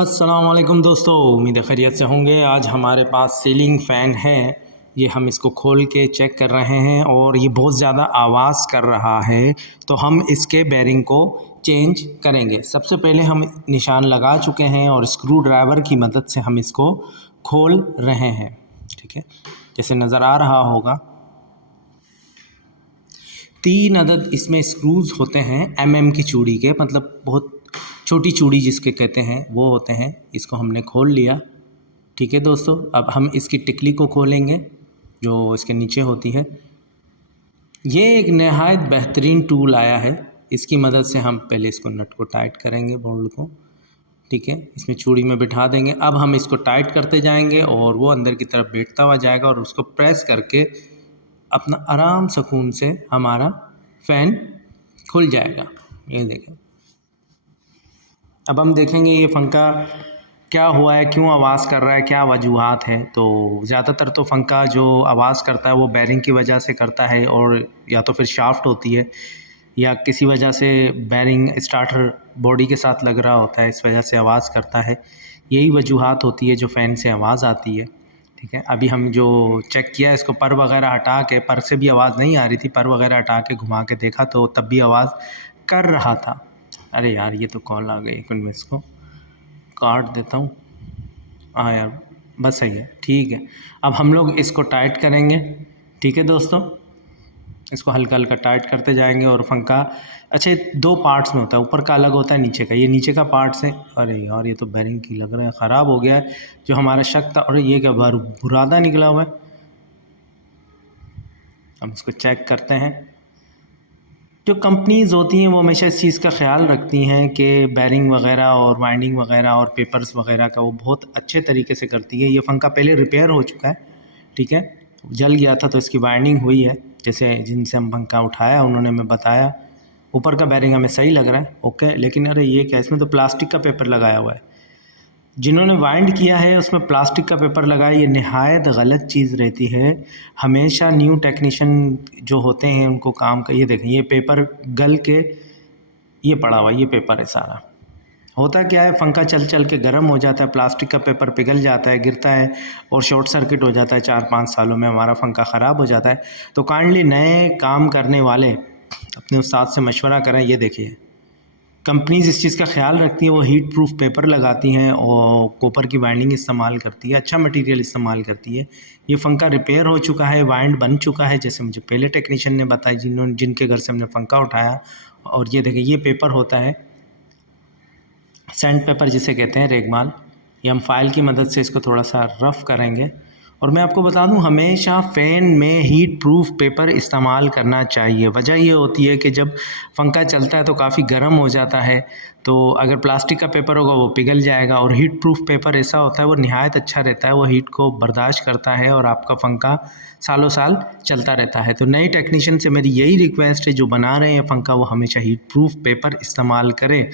अस्सलाम वालेकुम दोस्तों, उम्मीद है खैरियत से होंगे। आज हमारे पास सीलिंग फ़ैन है। ये हम इसको खोल के चेक कर रहे हैं और ये बहुत ज़्यादा आवाज़ कर रहा है, तो हम इसके बेरिंग को चेंज करेंगे। सबसे पहले हम निशान लगा चुके हैं और स्क्रू ड्राइवर की मदद से हम इसको खोल रहे हैं। ठीक है, जैसे नज़र आ रहा होगा 3 अदद इसमें स्क्रूज़ होते हैं की चूड़ी के, मतलब बहुत छोटी चूड़ी जिसके कहते हैं वो होते हैं। इसको हमने खोल लिया। ठीक है दोस्तों, अब हम इसकी टिकली को खोलेंगे जो इसके नीचे होती है। ये एक नहायत बेहतरीन टूल आया है। इसकी मदद से हम पहले इसको नट को टाइट करेंगे, बोल्ट को। ठीक है, इसमें चूड़ी में बिठा देंगे। अब हम इसको टाइट करते जाएंगे और वो अंदर की तरफ बैठता हुआ जाएगा और उसको प्रेस करके अपना आराम सुकून से हमारा फ़ैन खुल जाएगा। ये देखें। अब हम देखेंगे ये पंखा क्या हुआ है, क्यों आवाज़ कर रहा है, क्या वजूहात हैं। तो ज़्यादातर तो पंखा जो आवाज़ करता है वो बैरिंग की वजह से करता है, और या तो फिर शाफ्ट होती है या किसी वजह से बैरिंग स्टार्टर बॉडी के साथ लग रहा होता है, इस वजह से आवाज़ करता है। यही वजूहात होती है जो फ़ैन से आवाज़ आती है। ठीक है, अभी हम जो चेक किया इसको पर वगैरह हटा के, पर से भी आवाज़ नहीं आ रही थी, पर वगैरह हटा के घुमा के देखा तो तब भी आवाज़ कर रहा था। अरे यार, ये तो कॉल आ गई, एक मिनट में इसको काट देता हूँ। हाँ यार, बस सही है, ठीक है। अब हम लोग इसको टाइट करेंगे। ठीक है दोस्तों, इसको हल्का हल्का टाइट करते जाएंगे। और पंखा अच्छा 2 पार्ट्स में होता है, ऊपर का अलग होता है, नीचे का। ये नीचे का पार्ट से, अरे यार ये तो बैरिंग की लग रहा है ख़राब हो गया है जो हमारा शक था। अरे ये क्या बुरादा निकला हुआ है। हम इसको चेक करते हैं। जो कंपनीज़ होती हैं वो हमेशा इस चीज़ का ख़्याल रखती हैं कि बैरिंग वगैरह और वाइंडिंग वगैरह और पेपर्स वगैरह का वो बहुत अच्छे तरीके से करती है। ये पंखा पहले रिपेयर हो चुका है। ठीक है, जल गया था तो इसकी वाइंडिंग हुई है। जैसे जिनसे हम पंखा उठाया उन्होंने हमें बताया। ऊपर का बैरिंग हमें सही लग रहा है, ओके। लेकिन अरे ये क्या, इसमें तो प्लास्टिक का पेपर लगाया हुआ है। जिन्होंने वाइंड किया है उसमें प्लास्टिक का पेपर लगाया, ये निहायत गलत चीज़ रहती है। हमेशा न्यू टेक्नीशियन जो होते हैं उनको काम का, ये देखें ये पेपर गल के ये पड़ा हुआ, ये पेपर है सारा। होता क्या है, पंखा चल चल के गर्म हो जाता है, प्लास्टिक का पेपर पिघल जाता है, गिरता है और शॉर्ट सर्किट हो जाता है। 4-5 सालों में हमारा पंखा ख़राब हो जाता है। तो काइंडली नए काम करने वाले अपने उस्ताद से मशवरा करें। ये देखिए, कंपनीज़ इस चीज़ का ख्याल रखती हैं, वो हीट प्रूफ पेपर लगाती हैं और कॉपर की वाइंडिंग इस्तेमाल करती है, अच्छा मटेरियल इस्तेमाल करती है। ये पंखा रिपेयर हो चुका है, वाइंड बन चुका है, जैसे मुझे पहले टेक्नीशियन ने बताया जिनके घर से हमने पंखा उठाया। और ये देखिए, ये पेपर होता है सैंड पेपर जिसे कहते हैं, रेगमाल। ये हम फाइल की मदद से इसको थोड़ा सा रफ़ करेंगे। और मैं आपको बता दूं, हमेशा फ़ैन में हीट प्रूफ पेपर इस्तेमाल करना चाहिए। वजह ये होती है कि जब पंखा चलता है तो काफ़ी गर्म हो जाता है, तो अगर प्लास्टिक का पेपर होगा वो पिघल जाएगा। और हीट प्रूफ पेपर ऐसा होता है, वो निहायत अच्छा रहता है, वो हीट को बर्दाश्त करता है और आपका पंखा सालों साल चलता रहता है। तो नए टेक्नीशियन से मेरी यही रिक्वेस्ट है, जो बना रहे हैं पंखा वो हमेशा हीट प्रूफ पेपर इस्तेमाल करें।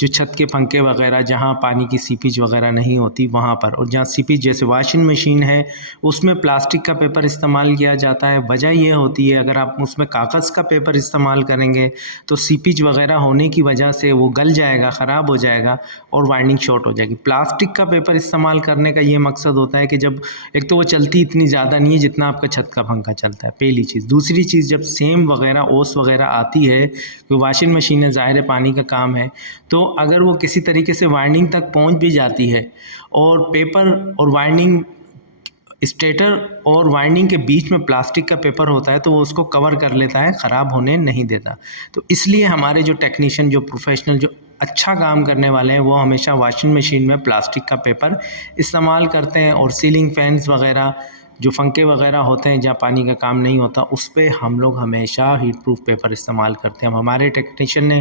जो छत के पंखे वगैरह जहाँ पानी की सीपेज वगैरह नहीं होती वहाँ पर, और जहाँ सीपेज जैसे वॉशिंग मशीन है उसमें प्लास्टिक का पेपर इस्तेमाल किया जाता है। वजह ये होती है, अगर आप उसमें कागज़ का पेपर इस्तेमाल करेंगे तो सीपेज वगैरह होने की वजह से वो गल जाएगा, ख़राब हो जाएगा और वाइंडिंग शॉर्ट हो जाएगी। प्लास्टिक का पेपर इस्तेमाल करने का ये मकसद होता है कि जब एक तो वो चलती इतनी ज़्यादा नहीं है जितना आपका छत का पंखा चलता है, पहली चीज़। दूसरी चीज़, जब सेम वगैरह ओस वगैरह आती है, तो वॉशिंग मशीन है, ज़ाहिर है पानी का काम है, तो अगर वो किसी तरीके से वाइंडिंग तक पहुंच भी जाती है और पेपर और वाइंडिंग, स्टेटर और वाइंडिंग के बीच में प्लास्टिक का पेपर होता है, तो वो उसको कवर कर लेता है, ख़राब होने नहीं देता। तो इसलिए हमारे जो टेक्नीशियन, जो प्रोफेशनल, जो अच्छा काम करने वाले हैं, वो हमेशा वॉशिंग मशीन में प्लास्टिक का पेपर इस्तेमाल करते हैं। और सीलिंग फैंस वगैरह, जो पंखे वगैरह होते हैं जहाँ पानी का काम नहीं होता, उस पर हम लोग हमेशा हीट प्रूफ पेपर इस्तेमाल करते हैं। हमारे टेक्नीशियन ने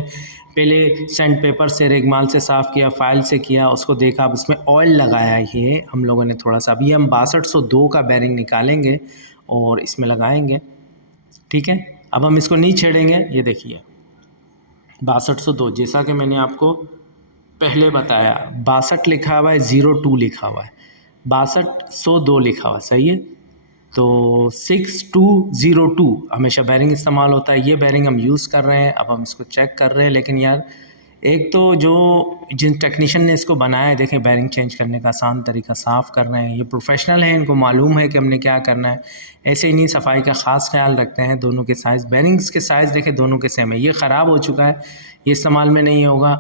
पहले सैंड पेपर से, रेगमाल से साफ़ किया, फाइल से किया, उसको देखा, अब उसमें ऑयल लगाया ये हम लोगों ने थोड़ा सा। अभी हम 6202 का बैरिंग निकालेंगे और इसमें लगाएंगे। ठीक है, अब हम इसको नहीं छेड़ेंगे। ये देखिए 6202, जैसा कि मैंने आपको पहले बताया, 62 लिखा हुआ है, 02 लिखा हुआ है, 6202 लिखा हुआ, सही है। तो 6202 हमेशा बैरिंग इस्तेमाल होता है। ये बैरिंग हम यूज़ कर रहे हैं। अब हम इसको चेक कर रहे हैं, लेकिन यार एक तो जो जिन टेक्नीशियन ने इसको बनाया है, देखें बैरिंग चेंज करने का आसान तरीका, साफ़ कर रहे हैं, ये प्रोफेशनल हैं, इनको मालूम है कि हमने क्या करना है। ऐसे ही नहीं, सफाई का ख़ास ख्याल रखते हैं। दोनों के साइज़, बैरिंग्स के साइज़ देखें दोनों के सेम है। ये ख़राब हो चुका है, ये इस्तेमाल में नहीं होगा,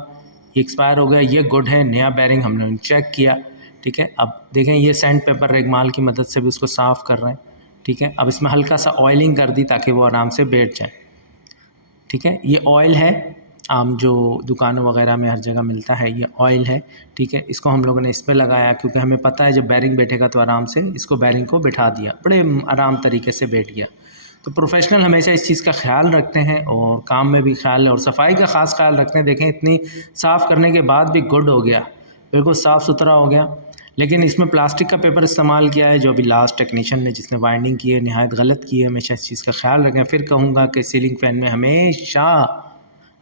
ये एक्सपायर हो गया, ये गुड है, नया बैरिंग हमने चेक किया, ठीक है। अब देखें ये सैंड पेपर रेगमाल की मदद से भी उसको साफ़ कर रहे हैं, ठीक है। अब इसमें हल्का सा ऑयलिंग कर दी ताकि वो आराम से बैठ जाए, ठीक है। ये ऑयल है, आम जो दुकानों वगैरह में हर जगह मिलता है, ये ऑयल है, ठीक है। इसको हम लोगों ने इस पे लगाया क्योंकि हमें पता है जब बैरिंग बैठेगा तो आराम से इसको बैरिंग को बिठा दिया, बड़े आराम तरीके से बैठ गया। तो प्रोफेशनल हमेशा इस चीज़ का ख्याल रखते हैं और काम में भी ख्याल है और सफाई का ख़ास ख्याल रखते हैं। देखें इतनी साफ़ करने के बाद भी गुड हो गया, बिल्कुल साफ़ सुथरा हो गया। लेकिन इसमें प्लास्टिक का पेपर इस्तेमाल किया है, जो अभी लास्ट टेक्नीशियन ने जिसने वाइंडिंग की है नहायत गलत की है। हमेशा इस चीज़ का ख्याल रखें। फिर कहूँगा कि सीलिंग फ़ैन में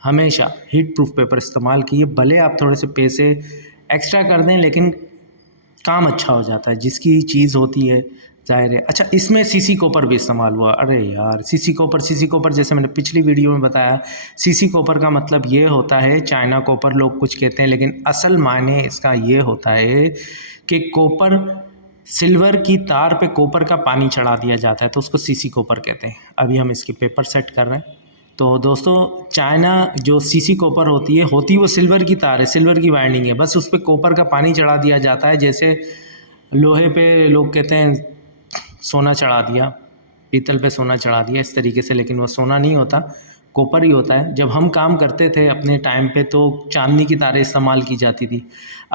हमेशा हीट प्रूफ पेपर इस्तेमाल कीजिए। भले आप थोड़े से पैसे एक्स्ट्रा कर दें लेकिन काम अच्छा हो जाता है, जिसकी चीज़ होती है ज़ाहिर है। अच्छा, इसमें सीसी कॉपर भी इस्तेमाल हुआ। अरे यार, सीसी कॉपर जैसे मैंने पिछली वीडियो में बताया, सीसी कॉपर का मतलब ये होता है, चाइना कॉपर लोग कुछ कहते हैं, लेकिन असल मायने इसका ये होता है कि कॉपर, सिल्वर की तार पे कॉपर का पानी चढ़ा दिया जाता है तो उसको सीसी कॉपर कहते हैं। अभी हम इसकी पेपर सेट कर रहे हैं। तो दोस्तों, चाइना जो सीसी कॉपर होती है वो सिल्वर की तार है, सिल्वर की वाइंडिंग है, बस उस पर कॉपर का पानी चढ़ा दिया जाता है। जैसे लोहे पे लोग कहते हैं सोना चढ़ा दिया, पीतल पे सोना चढ़ा दिया, इस तरीके से, लेकिन वो सोना नहीं होता, कॉपर ही होता है। जब हम काम करते थे अपने टाइम पे तो चांदनी की तारें इस्तेमाल की जाती थी।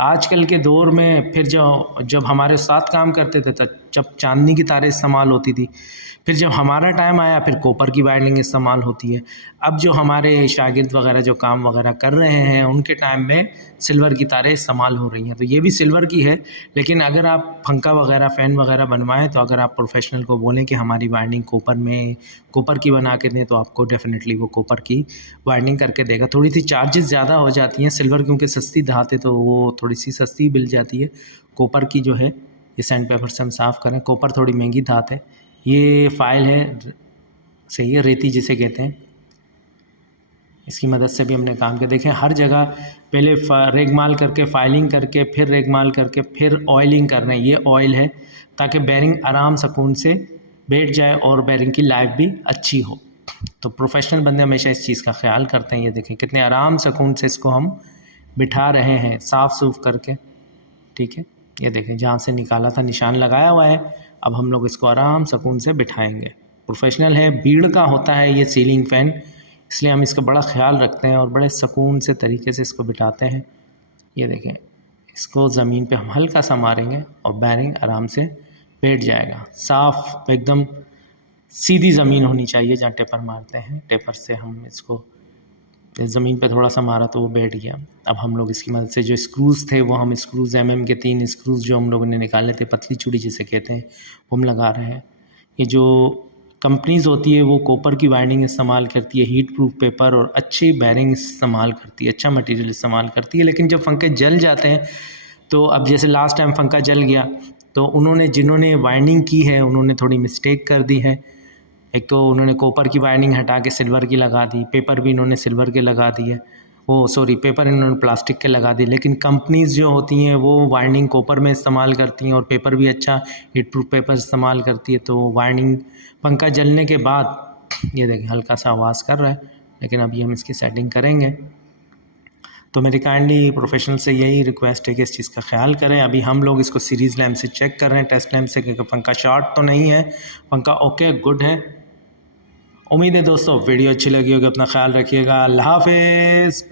आजकल के दौर में फिर जब हमारे साथ काम करते थे तब जब चांदनी की तारें इस्तेमाल होती थी, फिर जब हमारा टाइम आया फिर कॉपर की वायरिंग इस्तेमाल होती है। अब जो हमारे शागिर्द वगैरह जो काम वगैरह कर रहे हैं उनके टाइम में सिल्वर की तारें इस्तेमाल हो रही हैं। तो ये भी सिल्वर की है, लेकिन अगर आप पंखा वगैरह फ़ैन वगैरह बनवाएं तो अगर आप प्रोफेशनल को बोलें कि हमारी वायरिंग कॉपर की बना के दें तो आपको डेफिनेटली वो कॉपर की वायरिंग करके देगा। थोड़ी सी चार्जेस ज़्यादा हो जाती हैं, सिल्वर क्योंकि सस्ती धात है तो वो थोड़ी सी सस्ती मिल जाती है। कॉपर की जो है, ये सैंड पेपर से हम साफ़ करें, कॉपर थोड़ी महंगी धात है। ये फाइल है, सही है, रेती जिसे कहते हैं, इसकी मदद से भी हमने काम किया। देखें हर जगह पहले रेगमाल करके, फाइलिंग करके, फिर रेगमाल करके, फिर ऑयलिंग कर रहे हैं। ये ऑयल है ताकि बैरिंग आराम सुकून से बैठ जाए और बैरिंग की लाइफ भी अच्छी हो। तो प्रोफेशनल बंदे हमेशा इस चीज़ का ख्याल करते हैं। ये देखें कितने आराम सुकून से इसको हम बिठा रहे हैं साफ़ सूफ करके, ठीक है। ये देखें जहाँ से निकाला था निशान लगाया हुआ है, अब हम लोग इसको आराम सुकून से बिठाएंगे। प्रोफेशनल है, भीड़ का होता है ये सीलिंग फ़ैन, इसलिए हम इसका बड़ा ख्याल रखते हैं और बड़े सुकून से तरीके से इसको बिठाते हैं। ये देखें, इसको ज़मीन पे हम हल्का सा मारेंगे और बैरिंग आराम से बैठ जाएगा। साफ़ एकदम सीधी ज़मीन होनी चाहिए जहाँ टेपर मारते हैं। टेपर से हम इसको ज़मीन पे थोड़ा सा मारा तो वो बैठ गया। अब हम लोग इसकी मदद से जो स्क्रूज़ थे वो हम स्क्रूज़ के 3 स्क्रूज़ जो हम लोगों ने निकाले थे, पतली चूड़ी जिसे कहते हैं, वो हम लगा रहे हैं। ये जो कंपनीज़ होती है वो कॉपर की वाइंडिंग इस्तेमाल करती है, हीट प्रूफ पेपर और अच्छी बैरिंग इस्तेमाल करती है, अच्छा मटेरियल इस्तेमाल करती है। लेकिन जब पंखे जल जाते हैं तो अब जैसे लास्ट टाइम पंखा जल गया तो जिन्होंने वाइंडिंग की है उन्होंने थोड़ी मिस्टेक कर दी है। एक तो उन्होंने कॉपर की वाइंडिंग हटा के सिल्वर की लगा दी, पेपर भी इन्होंने सिल्वर के लगा दिए, पेपर इन्होंने प्लास्टिक के लगा दिए। लेकिन कंपनीज़ जो होती हैं वो वाइंडिंग कॉपर में इस्तेमाल करती हैं और पेपर भी अच्छा हीट प्रूफ पेपर इस्तेमाल करती है। तो वाइंडिंग पंखा जलने के बाद ये देखिए हल्का सा आवाज़ कर रहा है, लेकिन अभी हम इसकी सेटिंग करेंगे। तो मेरी काइंडली प्रोफेशनल से यही रिक्वेस्ट है कि इस चीज़ का ख्याल करें। अभी हम लोग इसको सीरीज़ लैम्प से चेक कर रहे हैं, टेस्ट लैम्प से, कि पंखा शॉर्ट तो नहीं है, पंखा ओके गुड है। उम्मीद है दोस्तों वीडियो अच्छी लगी होगी। अपना ख्याल रखिएगा। अल्लाह हाफ़िज़।